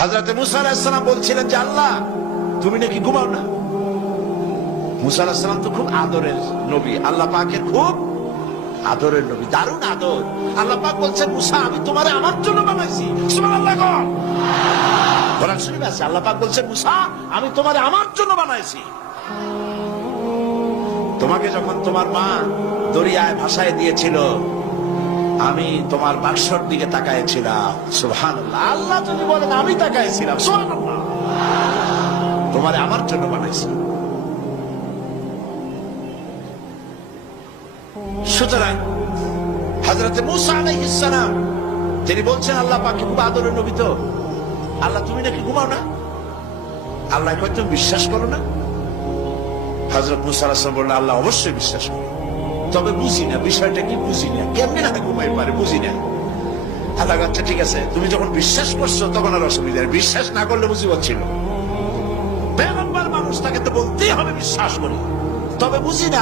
হযরত মুসা আলাইহিস সালাম বলছিলেন যে আল্লাহ তুমি নাকি ঘুমাও না। মুসা আলাইহিস সালাম তো খুব আদরের নবী, আল্লাহ পাকের খুব আদরের নবী, দারুণ আদর। আল্লাহ পাক বলছেন মুসা আমি তোমারে আমার জন্য বানাইছি। সুবহানাল্লাহ। কোরআন শরীফে আছে আল্লাহ পাক বলছেন মুসা আমি তোমারে আমার জন্য বানাইছি। তোমাকে যখন তোমার মা দরিয়ায় ভাসায় দিয়েছিল আমি তোমার বাক্সর দিকে তাকাইছিলাম। সুবহানাল্লাহ। আল্লাহ যদি বলেন আমি তাকাইছিলাম, সুবহানাল্লাহ। তোমারে আমার জন্য বানাইছি। সুতরাং হযরত মুসা আলাইহিস সালাম তিনি বলছেন আল্লাহ পাক খুব আদরের নবী, তো আল্লাহ তুমি নাকি ঘুমাও না। আল্লাহ কয় তুমি বিশ্বাস করো না। হযরত মুসা আলাইহিস সালাম বললেন আল্লাহ অবশ্যই বিশ্বাস করি, তবে বুঝি না বিষয়টা কি, বুঝি না কেমনে না ঘুমাই পারে, বুঝি না। আল্লাহ আচ্ছা ঠিক আছে, তুমি যখন বিশ্বাস করছো তখন আর অসুবিধা নেই, বিশ্বাস না করলে মুসিবত ছিল। পয়গম্বর মানুষ তাকে তো বলতেই হবে বিশ্বাস করি, তবে বুঝি না।